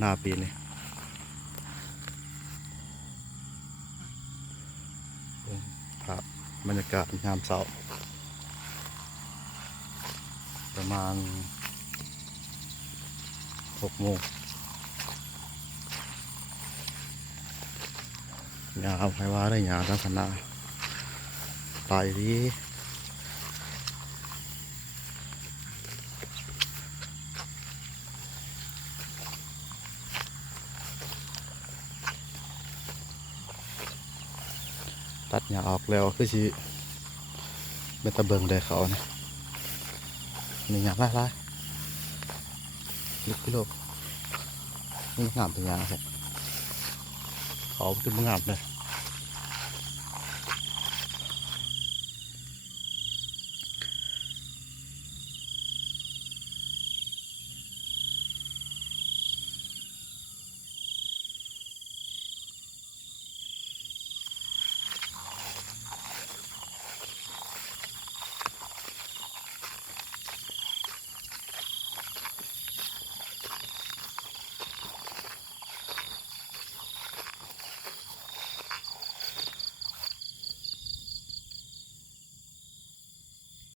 หน้าปีนี่ภาพบรรยากาศยามเช้าประมาณ6 โมงยาเอาไปว่าได้ยาลักษณะตายดีตัดหญ้าออกแล้วคือสิเป็นตะเบิงได้เขาเนี่ยมีหญ้าหลายๆลึกโลกนี่งามเป็นหญ้าครับเขาเป็นงามเลย